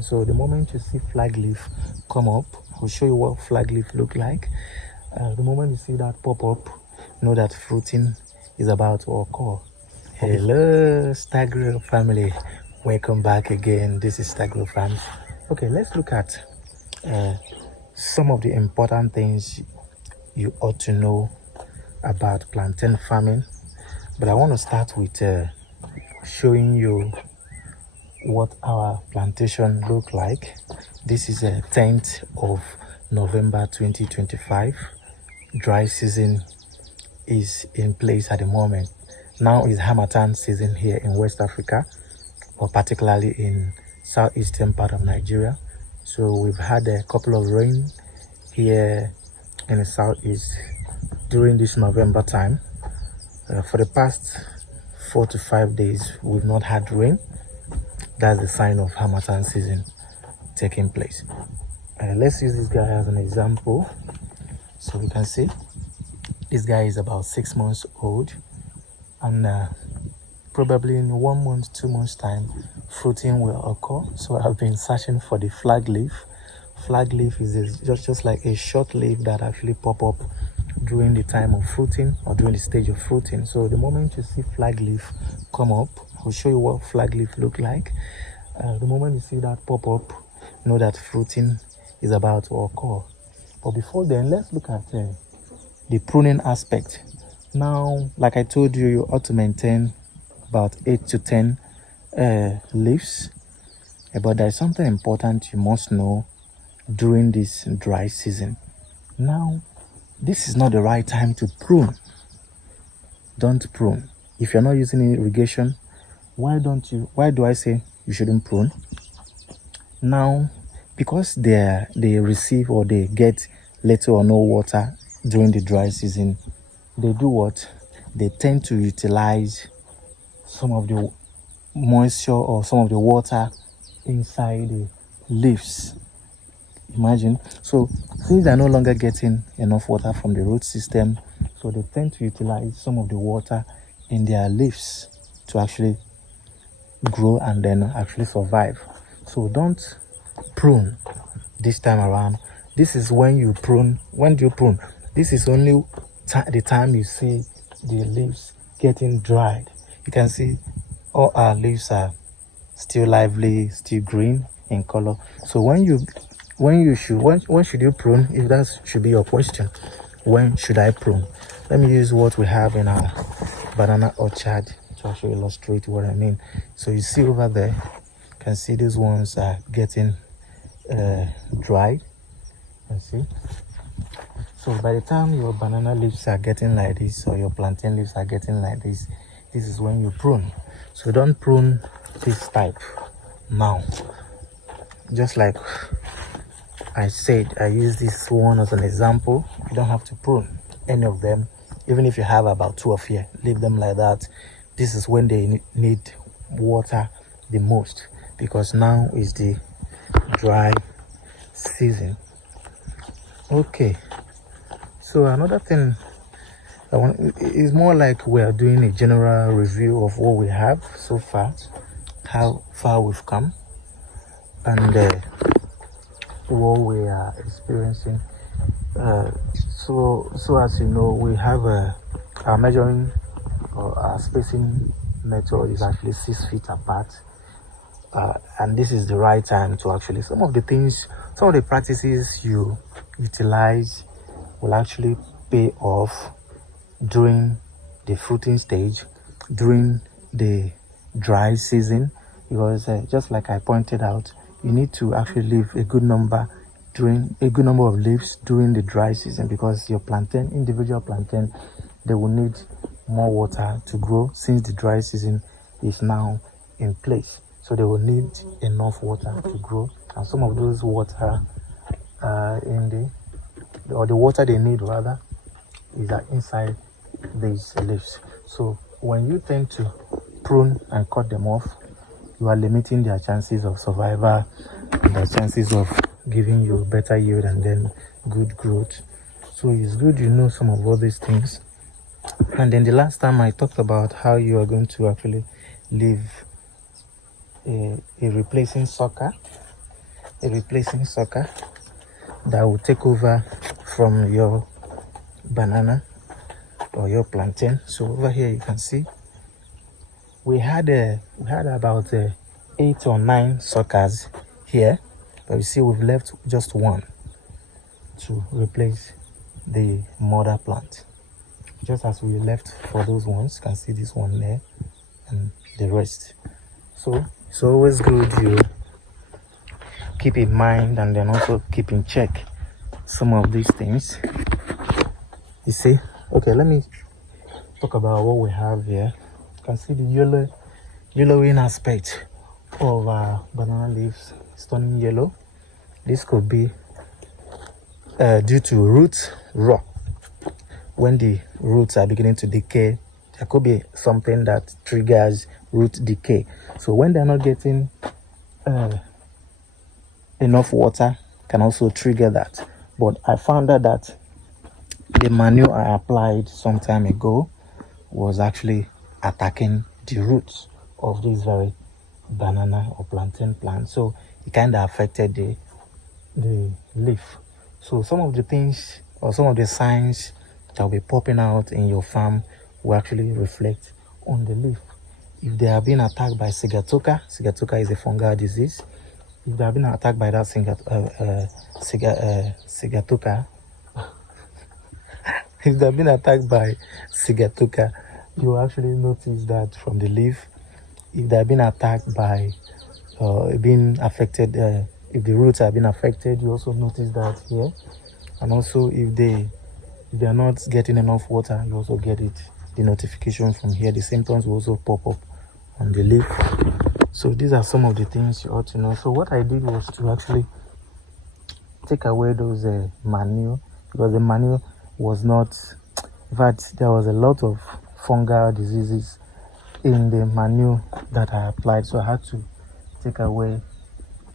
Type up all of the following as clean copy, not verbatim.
So the moment you see flag leaf come up, I'll show you what flag leaf look like. The moment you see that pop up, know that fruiting is about to occur. Hello, Stagro family. Welcome back again. This is Stagro Farms. Okay, let's look at some of the important things you ought to know about plantain farming. But I want to start with showing you what our plantation look like. This is a 10th of November 2025. Dry season is in place at the moment. Now is Harmattan season here in West Africa, or particularly in southeastern part of Nigeria. So we've had a couple of rain here in the southeast during this November time. For the past 4 to 5 days, we've not had rain. That's the sign of Harmattan season taking place. Let's use this guy as an example. So we can see this guy is about 6 months old, and probably in 1 month, 2 months time, fruiting will occur. So I've been searching for the flag leaf. Flag leaf is just like a short leaf that actually pop up during the time of fruiting or during the stage of fruiting. So the moment you see flag leaf come up, I'll show you what flag leaf look like. The moment you see that pop up, know that fruiting is about to occur. But before then, let's look at the pruning aspect. Now, like I told you, you ought to maintain about 8 to 10 leaves. But there's something important you must know during this dry season. Now, this is not the right time to prune. Don't prune. If you're not using irrigation, why do I say you shouldn't prune? Now, because they receive or they get little or no water during the dry season, they do what? They tend to utilize some of the moisture or some of the water inside the leaves. Imagine. So since they're no longer getting enough water from the root system, so they tend to utilize some of the water in their leaves to actually grow and then actually survive. So don't prune this time around. This is when you prune. When do you prune? This is only the time you see the leaves getting dried. You can see all our leaves are still lively, still green in color. So when should you prune? If that should be your question, when should I prune? Let me use what we have in our banana orchard to actually illustrate what I mean. So you see over there, you can see these ones are getting dried. You see. So by the time your banana leaves are getting like this, or your plantain leaves are getting like this, this is when you prune. So don't prune this type now. Just like I said, I use this one as an example. You don't have to prune any of them. Even if you have about 12 here, leave them like that. This is when they need water the most, because now is the dry season. Okay, so another thing is more like we are doing a general review of what we have so far, how far we've come, and what we are experiencing. So as you know, we have our measuring or our spacing method is actually 6 feet apart, and this is the right time to actually some of the practices you utilize will actually pay off during the fruiting stage, during the dry season, because just like I pointed out, you need to actually leave a good number of leaves during the dry season, because your individual plantain, they will need more water to grow since the dry season is now in place. So they will need enough water to grow, and some of those water the water they need rather is inside these leaves. So when you tend to prune and cut them off, you are limiting their chances of survival and their chances of giving you better yield and then good growth. So it's good you know some of all these things. And then the last time I talked about how you are going to actually leave a replacing sucker a replacing sucker that will take over from your banana or your plantain. So over here you can see we had about 8 or 9 suckers here, but you see we've left just one to replace the mother plant, just as we left for those ones. You can see this one there and the rest. So it's always good you keep in mind and then also keep in check some of these things. You see, okay, let me talk about what we have here. You can see the yellowing aspect of our banana leaves is turning yellow. This could be due to root rot. When the roots are beginning to decay, there could be something that triggers root decay. So when they're not getting enough water, can also trigger that. But I found out that the manure I applied some time ago was actually attacking the roots of this very banana or plantain plant. So it kind of affected the leaf. So some of the things or some of the signs that will be popping out in your farm will actually reflect on the leaf. If they have been attacked by sigatoka is a fungal disease. If they have been attacked by that sigatoka, if they have been attacked by sigatoka, you will actually notice that from the leaf. If they have been attacked by being affected, if the roots have been affected, you also notice that here. And also if they are not getting enough water, you also get it, the notification from here. The symptoms will also pop up on the leaf. So these are some of the things you ought to know. So what I did was to actually take away those manure, because the manure was not, in fact there was a lot of fungal diseases in the manure that I applied. So I had to take away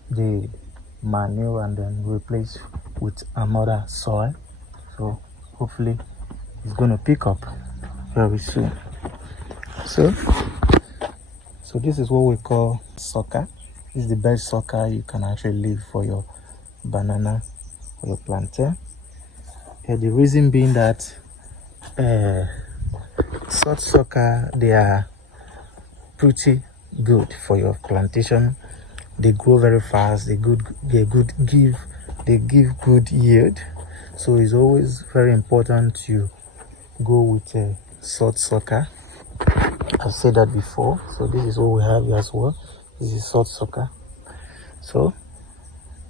the manure and then replace with another soil. So hopefully it's going to pick up very soon. So this is what we call sucker. This is the best sucker you can actually leave for your banana or your plantain. The reason being that such sucker, they are pretty good for your plantation. They grow very fast. They give good yield. So it's always very important to go with a salt sucker. I've said that before. So this is what we have here as well. This is salt sucker. So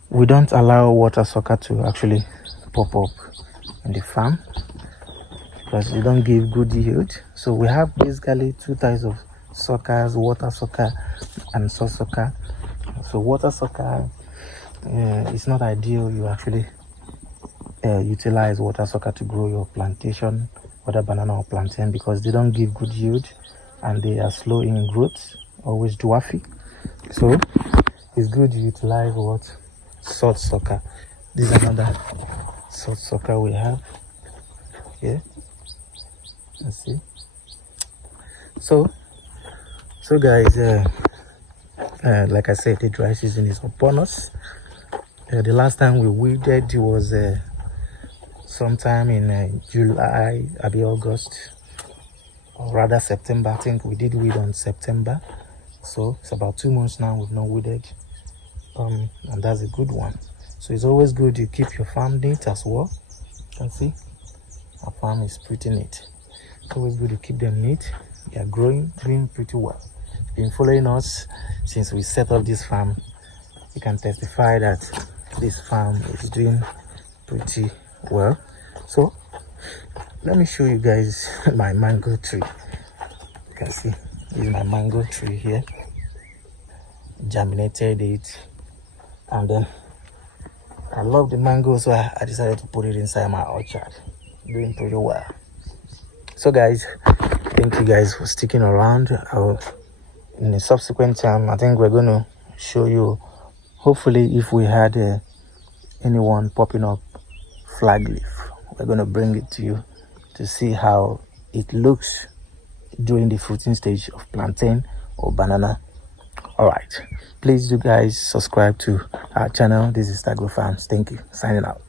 we don't allow water sucker to actually pop up in the farm because they don't give good yield. So we have basically 2 types of suckers: water sucker and salt sucker. So water sucker is not ideal. You actually utilize water sucker to grow your plantation, whether banana or plantain, because they don't give good yield and they are slow in growth, always dwarfy. So it's good to utilize what? Salt sucker. This is another salt sucker we have here. Let's see. So guys, like I said, the dry season is upon us. The last time we weeded was sometime in July, maybe August, or rather September. I think we did weed on September. So it's about 2 months now we've not weeded, and that's a good one. So it's always good you keep your farm neat as well. You can see our farm is pretty neat. It's always good to keep them neat. They are doing pretty well. If you've been following us since we set up this farm, you can testify that this farm is doing pretty well. So let me show you guys my mango tree. You can see this is my mango tree here. Germinated it, and then I love the mango, so I decided to put it inside my orchard. Doing pretty well. So guys, thank you guys for sticking around. In the subsequent time, I think we're going to show you, hopefully if we had anyone popping up flag leaf, we're going to bring it to you to see how it looks during the fruiting stage of plantain or banana. All All right, please do guys subscribe to our channel. This is Tagro Farms. Thank you. Signing out.